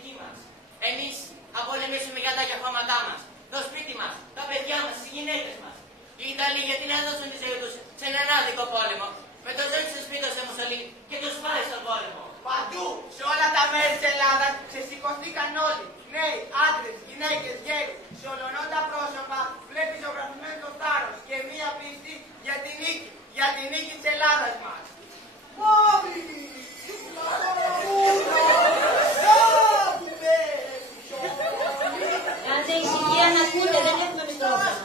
δική μας. Εμείς θα πολεμήσουμε για τα γεφώματά μας, το σπίτι μας, τα παιδιά μας, τις γυναίκες μας. Οι Ιταλοί γιατί να δώσουν τη ζωή τους σε έναν άδικο πόλεμο. Με το ζώο της σπίτας σε Μουσολίνη και τους πάει στον πόλεμο. Παντού, σε όλα τα μέρη της Ελλάδας, ξεσηκωθήκαν όλοι. Νέοι, άντρες, γυναίκες, γέροι. Σε ολονότα πρόσωπα βλέπει ζωγραφισμένο το θάρρος και μία πίστη για την νίκη της Ελλάδας μας. Κάντε ησυχία να ακούτε, δεν έχουμε μικρόφωνο.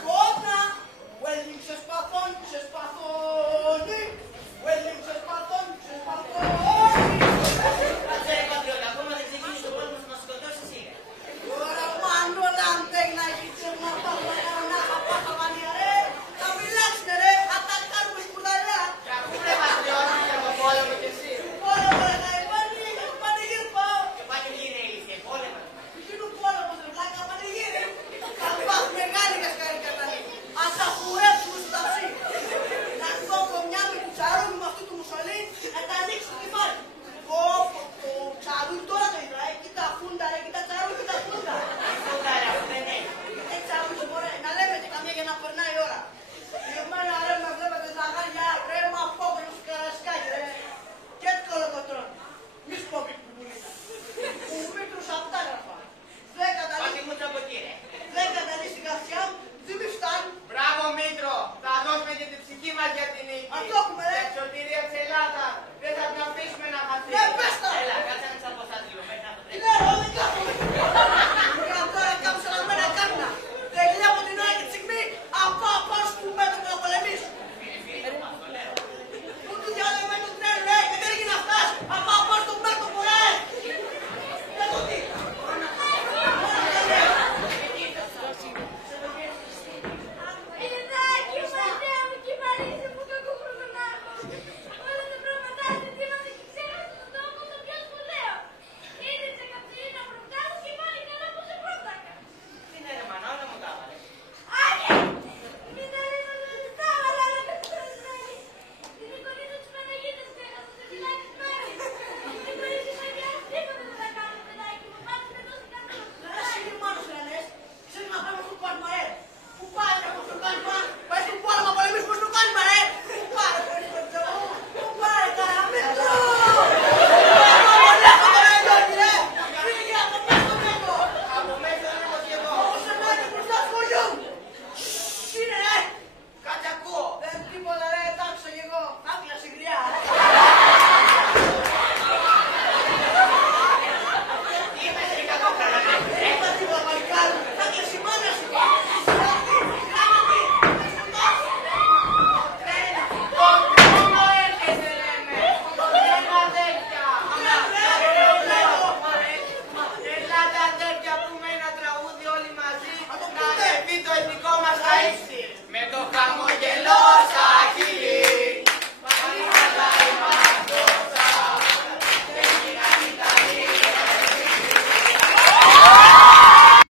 Το εθνικό μας τα ύψη.